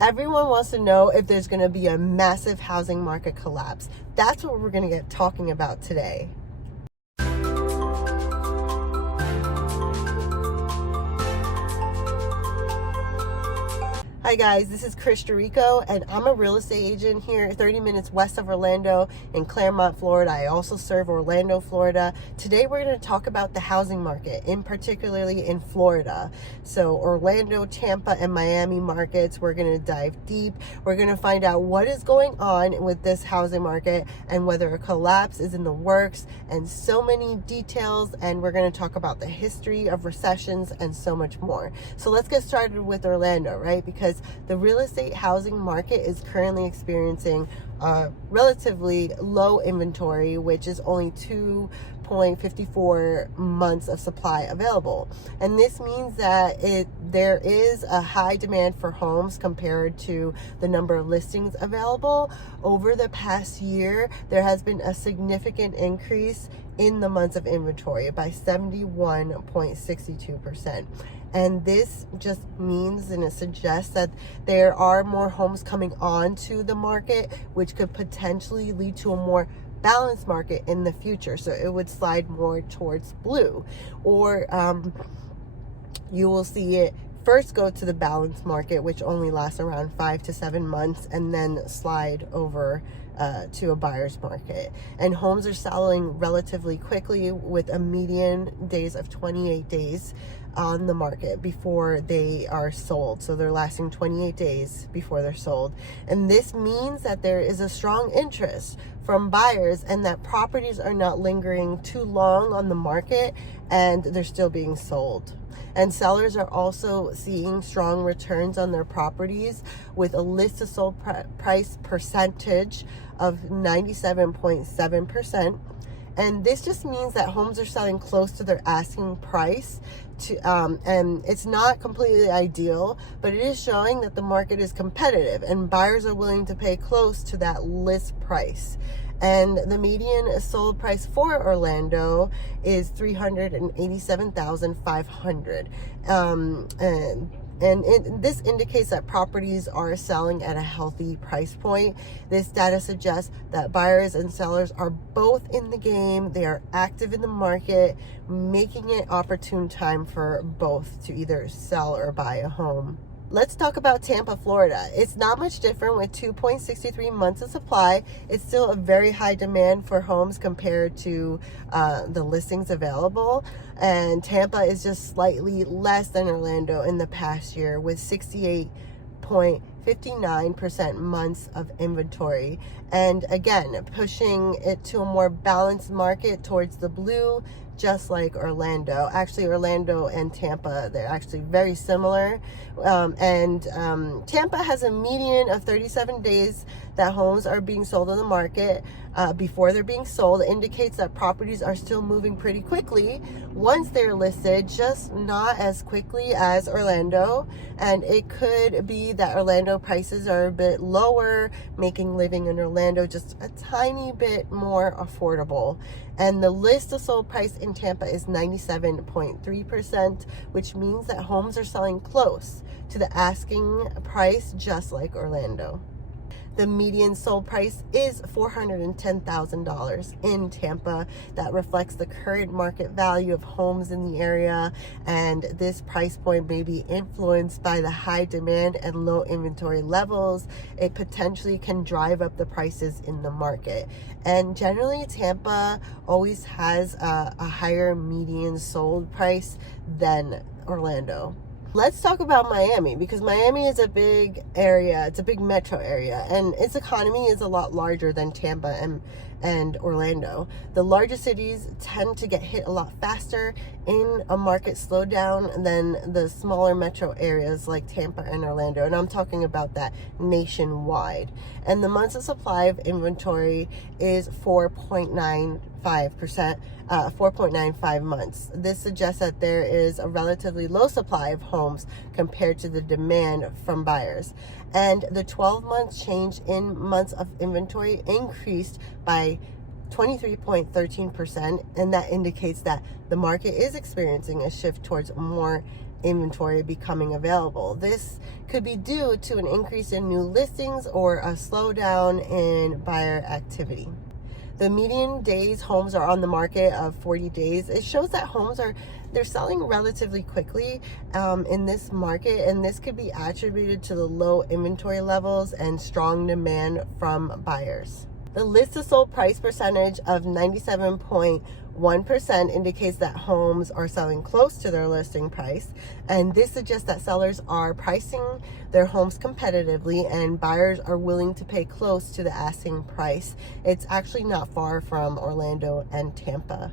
Everyone wants to know if there's going to be a massive housing market collapse. That's what we're going to get talking about today. Hi guys, this is Krish D'Errico, and I'm a real estate agent here 30 minutes west of Orlando in Claremont, Florida. I also serve Orlando, Florida. Today we're going to talk about the housing market, particularly in Florida. So Orlando, Tampa, and Miami markets, we're going to dive deep. We're going to find out what is going on with this housing market and whether a collapse is in the works, and so many details. And we're going to talk about the history of recessions and so much more. So let's get started with Orlando, right? Because the real estate housing market is currently experiencing relatively low inventory, which is only 2.54 months of supply available. And this means that there is a high demand for homes compared to the number of listings available. Over the past year, there has been a significant increase in the months of inventory by 71.62%. And this just means, and it suggests, that there are more homes coming onto the market, which could potentially lead to a more balanced market in the future. So it would slide more towards blue, or you will see it first go to the balanced market, which only lasts around 5 to 7 months, and then slide over to a buyer's market. And homes are selling relatively quickly, with a median days of 28 days on the market before they are sold. So they're lasting 28 days before they're sold. And this means that there is a strong interest from buyers, and that properties are not lingering too long on the market, and they're still being sold. And sellers are also seeing strong returns on their properties, with a list to sold price percentage of 97.7%. And this just means that homes are selling close to their asking price. And it's not completely ideal, but it is showing that the market is competitive and buyers are willing to pay close to that list price. And the median sold price for Orlando is $387,500. This indicates that properties are selling at a healthy price point. This data suggests that buyers and sellers are both in the game. They are active in the market, making it opportune time for both to either sell or buy a home. Let's talk about Tampa, Florida. It's not much different, with 2.63 months of supply. It's still a very high demand for homes compared to the listings available. And Tampa is just slightly less than Orlando in the past year, with 68.59% months of inventory. And again, pushing it to a more balanced market towards the blue, just like Orlando. Actually, Orlando and Tampa, they're actually very similar. Tampa has a median of 37 days that homes are being sold on the market before they're being sold. It indicates that properties are still moving pretty quickly once they're listed, just not as quickly as Orlando. And it could be that Orlando prices are a bit lower, making living in Orlando just a tiny bit more affordable. And the list of sold price in Tampa is 97.3%, which means that homes are selling close to the asking price, just like Orlando. The median sold price is $410,000 in Tampa. That reflects the current market value of homes in the area, and this price point may be influenced by the high demand and low inventory levels. It potentially can drive up the prices in the market. And generally, Tampa always has a higher median sold price than Orlando. Let's talk about Miami, because Miami is a big area. It's a big metro area, and its economy is a lot larger than Tampa and Orlando. The largest cities tend to get hit a lot faster in a market slowdown than the smaller metro areas like Tampa and Orlando. And I'm talking about that nationwide. And the months of supply of inventory is 4.95 months. This suggests that there is a relatively low supply of homes compared to the demand from buyers. And the 12 months change in months of inventory increased by 23.13%, and that indicates that the market is experiencing a shift towards more inventory becoming available. This could be due to an increase in new listings or a slowdown in buyer activity. The median days homes are on the market of 40 days. It shows that they're selling relatively quickly in this market, and this could be attributed to the low inventory levels and strong demand from buyers. The list to sold price percentage of 97.1% indicates that homes are selling close to their listing price, and this suggests that sellers are pricing their homes competitively and buyers are willing to pay close to the asking price. It's actually not far from Orlando and Tampa.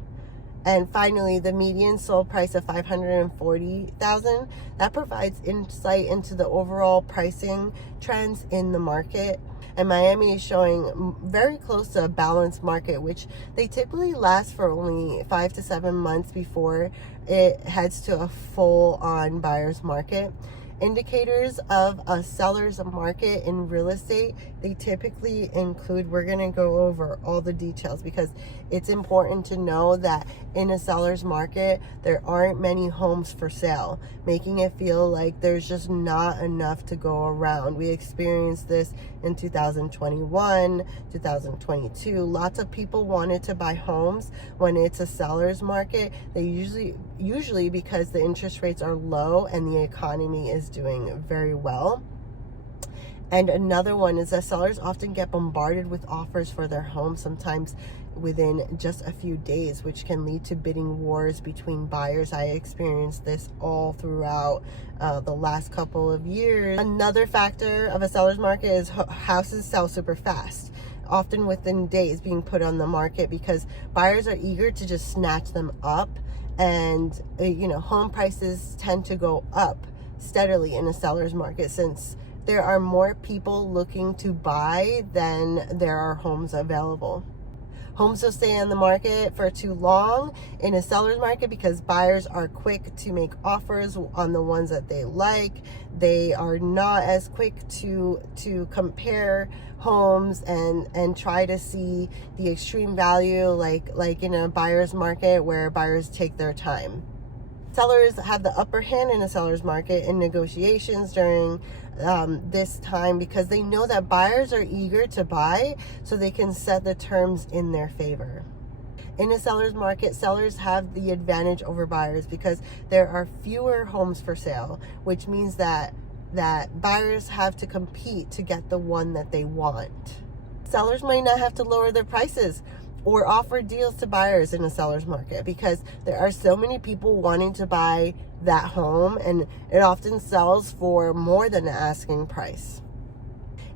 And finally, the median sold price of $540,000, that provides insight into the overall pricing trends in the market. And Miami is showing very close to a balanced market, which they typically last for only 5 to 7 months before it heads to a full-on buyer's market. Indicators of a seller's market in real estate, they typically include, we're going to go over all the details because it's important to know that in a seller's market, there aren't many homes for sale, making it feel like there's just not enough to go around. We experienced this in 2021, 2022. Lots of people wanted to buy homes when it's a seller's market. They usually because the interest rates are low and the economy is doing very well. And another one is that sellers often get bombarded with offers for their home, sometimes within just a few days, which can lead to bidding wars between buyers. I experienced this all throughout the last couple of years. Another factor of a seller's market is houses sell super fast, often within days being put on the market because buyers are eager to just snatch them up. And home prices tend to go up steadily in a seller's market since there are more people looking to buy than there are homes available. Homes will stay on the market for too long in a seller's market because buyers are quick to make offers on the ones that they like. They are not as quick to compare homes and try to see the extreme value like in a buyer's market where buyers take their time. Sellers have the upper hand in a seller's market in negotiations during this time because they know that buyers are eager to buy, so they can set the terms in their favor. In a seller's market, sellers have the advantage over buyers because there are fewer homes for sale, which means that buyers have to compete to get the one that they want. Sellers might not have to lower their prices or offer deals to buyers in a seller's market because there are so many people wanting to buy that home, and it often sells for more than the asking price.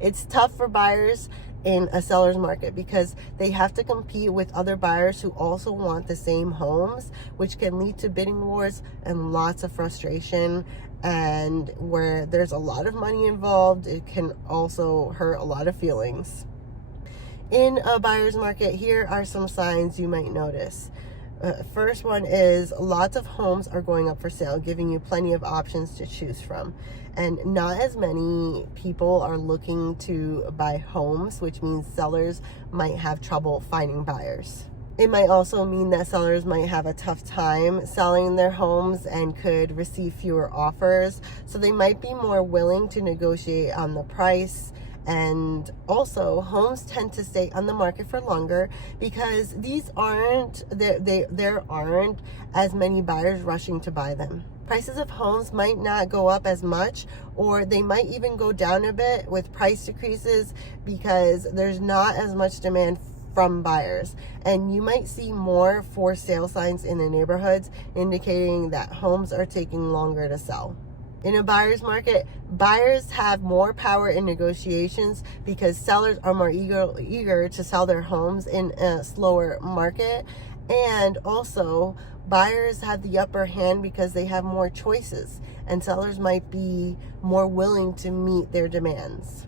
It's tough for buyers in a seller's market because they have to compete with other buyers who also want the same homes, which can lead to bidding wars and lots of frustration. And where there's a lot of money involved, it can also hurt a lot of feelings. In a buyer's market, here are some signs you might notice. First one is lots of homes are going up for sale, giving you plenty of options to choose from. And not as many people are looking to buy homes, which means sellers might have trouble finding buyers. It might also mean that sellers might have a tough time selling their homes and could receive fewer offers. So they might be more willing to negotiate on the price. And also, homes tend to stay on the market for longer because there aren't as many buyers rushing to buy them. Prices of homes might not go up as much, or they might even go down a bit with price decreases because there's not as much demand from buyers. And you might see more for sale signs in the neighborhoods indicating that homes are taking longer to sell. In a buyer's market, buyers have more power in negotiations because sellers are more eager to sell their homes in a slower market. And also, buyers have the upper hand because they have more choices, and sellers might be more willing to meet their demands.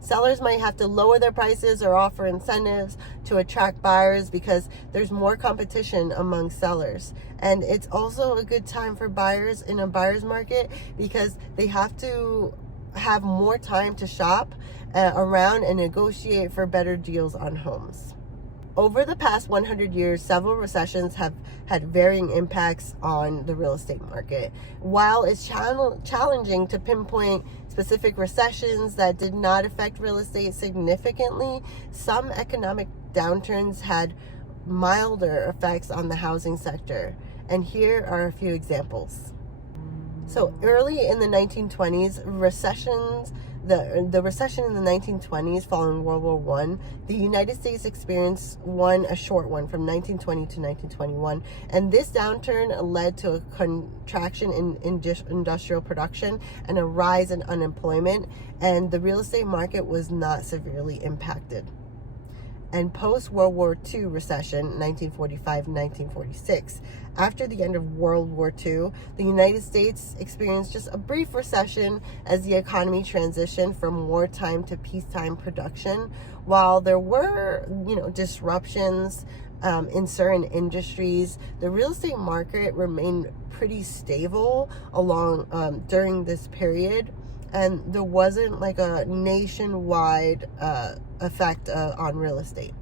Sellers might have to lower their prices or offer incentives to attract buyers because there's more competition among sellers. And it's also a good time for buyers in a buyer's market because they have to have more time to shop around and negotiate for better deals on homes. Over the past 100 years, several recessions have had varying impacts on the real estate market. While it's challenging to pinpoint specific recessions that did not affect real estate significantly, some economic downturns had milder effects on the housing sector. And here are a few examples. So early in the 1920s, the recession in the 1920s following World War One, the United States experienced a short one from 1920 to 1921, and this downturn led to a contraction in industrial production and a rise in unemployment, and the real estate market was not severely impacted. And post-World War II recession, 1945 and 1946. After the end of World War II, the United States experienced just a brief recession as the economy transitioned from wartime to peacetime production. While there were, disruptions in certain industries, the real estate market remained pretty stable during this period. And there wasn't like a nationwide effect on real estate.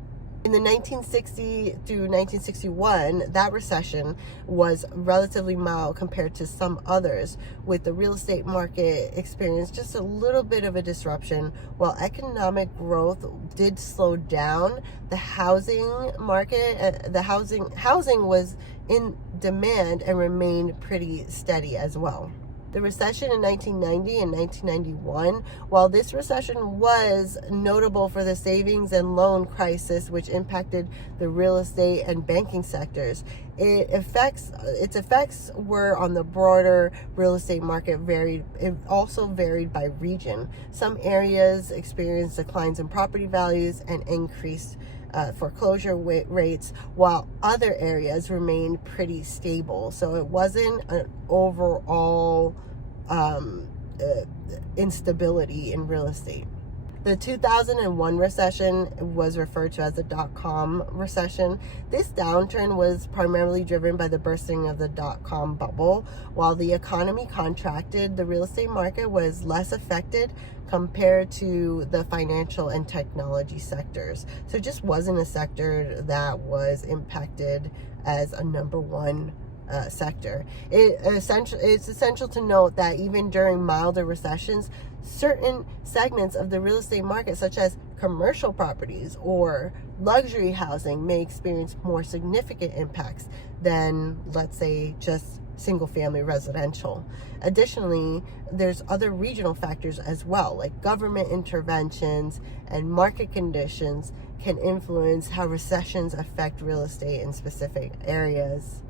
In the 1960 through 1961, that recession was relatively mild compared to some others, with the real estate market experienced just a little bit of a disruption. While economic growth did slow down, the housing market, housing was in demand and remained pretty steady as well. The recession in 1990 and 1991, while this recession was notable for the savings and loan crisis, which impacted the real estate and banking sectors, its effects were on the broader real estate market it also varied by region. Some areas experienced declines in property values and increased foreclosure rates, while other areas remained pretty stable. So it wasn't an overall instability in real estate. The 2001 recession was referred to as the dot-com recession. This downturn was primarily driven by the bursting of the dot-com bubble. While the economy contracted, the real estate market was less affected compared to the financial and technology sectors. So it just wasn't a sector that was impacted as a number one sector. It's essential to note that even during milder recessions, certain segments of the real estate market, such as commercial properties or luxury housing, may experience more significant impacts than, let's say, just single-family residential. Additionally, there's other regional factors as well, like government interventions and market conditions can influence how recessions affect real estate in specific areas.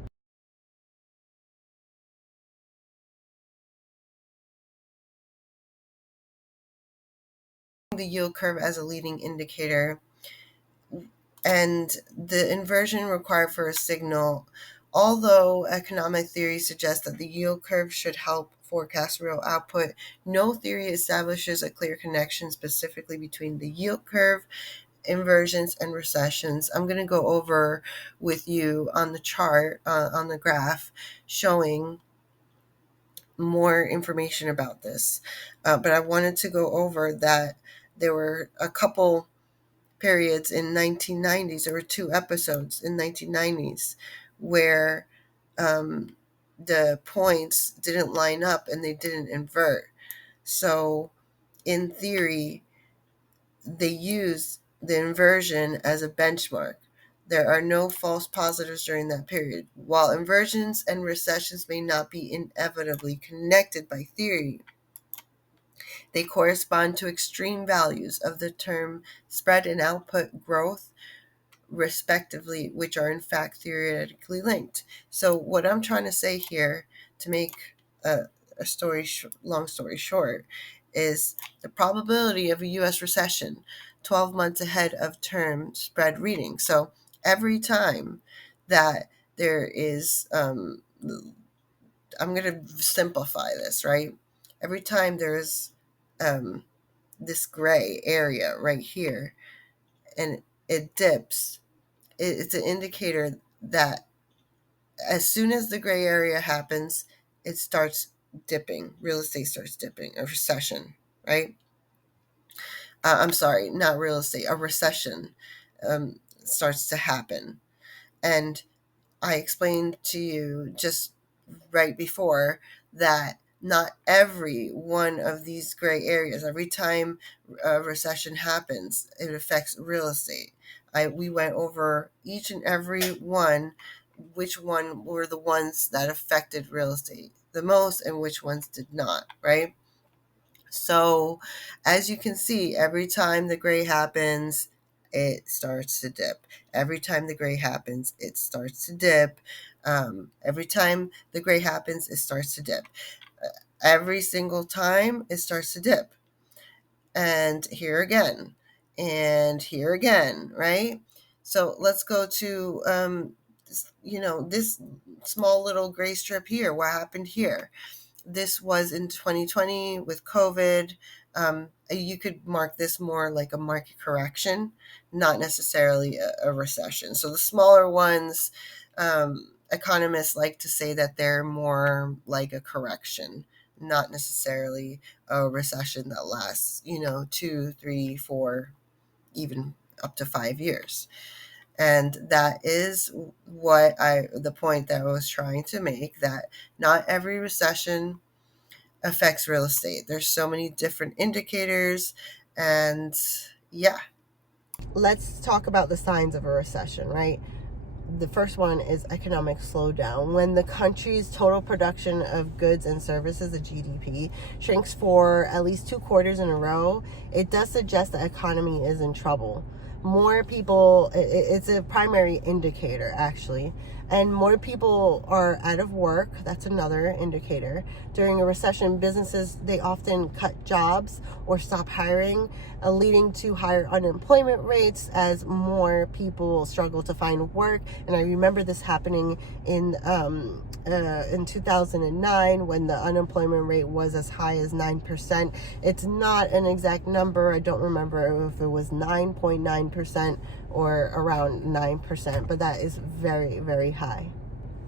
The yield curve as a leading indicator, and the inversion required for a signal. Although economic theory suggests that the yield curve should help forecast real output, no theory establishes a clear connection specifically between the yield curve, inversions, and recessions. I'm going to go over with you on the chart, on the graph, showing more information about this. But I wanted to go over that there were a couple periods in 1990s. There were two episodes in 1990s where the points didn't line up and they didn't invert. So in theory, they use the inversion as a benchmark. There are no false positives during that period. While inversions and recessions may not be inevitably connected by theory, they correspond to extreme values of the term spread and output growth, respectively, which are in fact theoretically linked. So what I'm trying to say here, to make a long story short, is the probability of a U.S. recession 12 months ahead of term spread reading. So every time that there is, I'm going to simplify this, right? Every time there's this gray area right here and it dips, it's an indicator that as soon as the gray area happens, it starts dipping. Real estate starts dipping. A recession, right? I'm sorry, not real estate, a recession. starts to happen. And I explained to you just right before that not every one of these gray areas, every time a recession happens, it affects real estate. We went over each and every one, which one were the ones that affected real estate the most and which ones did not, right? So, as you can see, every time the gray happens, it starts to dip. Every time the gray happens, it starts to dip. Every time the gray happens, it starts to dip. Every single time, it starts to dip. And here again, and here again, right? So let's go to, this small little gray strip here. What happened here? This was in 2020 with COVID. You could mark this more like a market correction, not necessarily a recession. So the smaller ones, economists like to say that they're more like a correction, not necessarily a recession that lasts, 2, 3, 4, even up to 5 years. And that is the point that I was trying to make, that not every recession affects real estate. There's so many different indicators, and yeah. Let's talk about the signs of a recession, right? The first one is economic slowdown. When the country's total production of goods and services, the GDP, shrinks for at least 2 quarters in a row, it does suggest the economy is in trouble. More people, it's a primary indicator actually, and more people are out of work. That's another indicator. During a recession, businesses, they often cut jobs or stop hiring, leading to higher unemployment rates as more people struggle to find work. And I remember this happening in 2009 when the unemployment rate was as high as 9%. It's not an exact number. I don't remember if it was 9.9% or around 9%, but that is very, very high.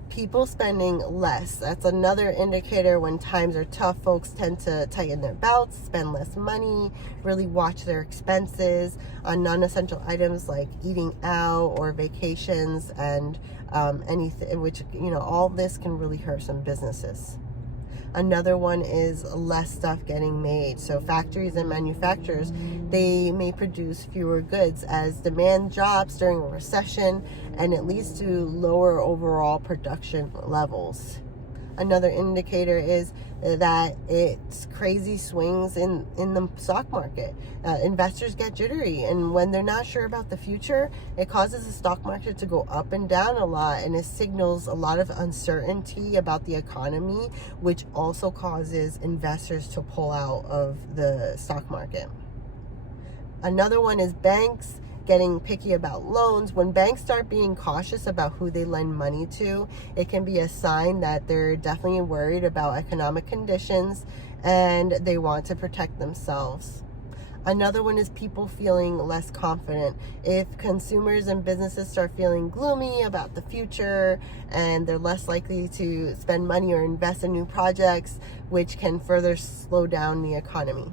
People spending less. That's another indicator. When times are tough, folks tend to tighten their belts, spend less money, really watch their expenses on non-essential items like eating out or vacations, and anything, which, all this can really hurt some businesses. Another one is less stuff getting made. So factories and manufacturers, they may produce fewer goods as demand drops during a recession, and it leads to lower overall production levels. Another indicator is that it's crazy swings in the stock market. Investors get jittery, and when they're not sure about the future, it causes the stock market to go up and down a lot, and it signals a lot of uncertainty about the economy, which also causes investors to pull out of the stock market. Another one is banks getting picky about loans. When banks start being cautious about who they lend money to, it can be a sign that they're definitely worried about economic conditions and they want to protect themselves. Another one is people feeling less confident. If consumers and businesses start feeling gloomy about the future, and they're less likely to spend money or invest in new projects, which can further slow down the economy.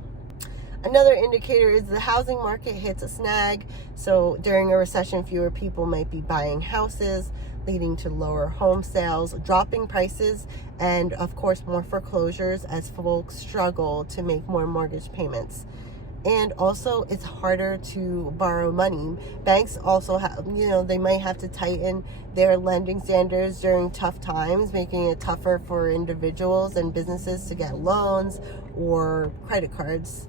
Another indicator is the housing market hits a snag. So during a recession, fewer people might be buying houses, leading to lower home sales, dropping prices, and of course more foreclosures as folks struggle to make more mortgage payments. And also, it's harder to borrow money. Banks also have, they might have to tighten their lending standards during tough times, making it tougher for individuals and businesses to get loans or credit cards.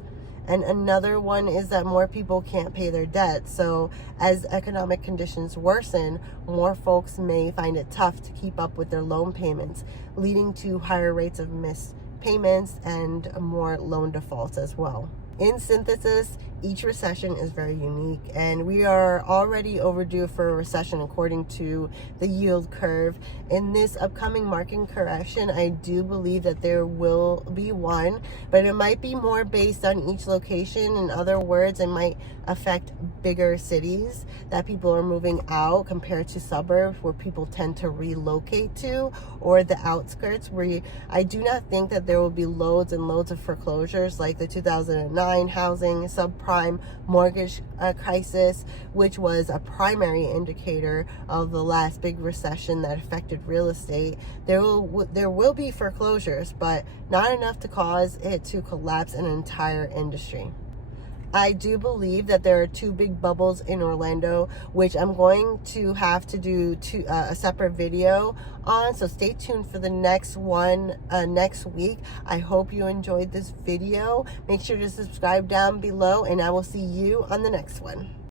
And another one is that more people can't pay their debt. So as economic conditions worsen, more folks may find it tough to keep up with their loan payments, leading to higher rates of missed payments and more loan defaults as well. In synthesis, each recession is very unique, and we are already overdue for a recession according to the yield curve. In this upcoming market correction, I do believe that there will be one, but it might be more based on each location. In other words, it might affect bigger cities that people are moving out compared to suburbs where people tend to relocate to, or the outskirts where I do not think that there will be loads and loads of foreclosures like the 2009 subprime housing, subprime mortgage crisis, which was a primary indicator of the last big recession that affected real estate. There will be foreclosures, but not enough to cause it to collapse an entire industry. I do believe that there are two big bubbles in Orlando, which I'm going to have to do a separate video on. So stay tuned for the next one next week. I hope you enjoyed this video. Make sure to subscribe down below, and I will see you on the next one.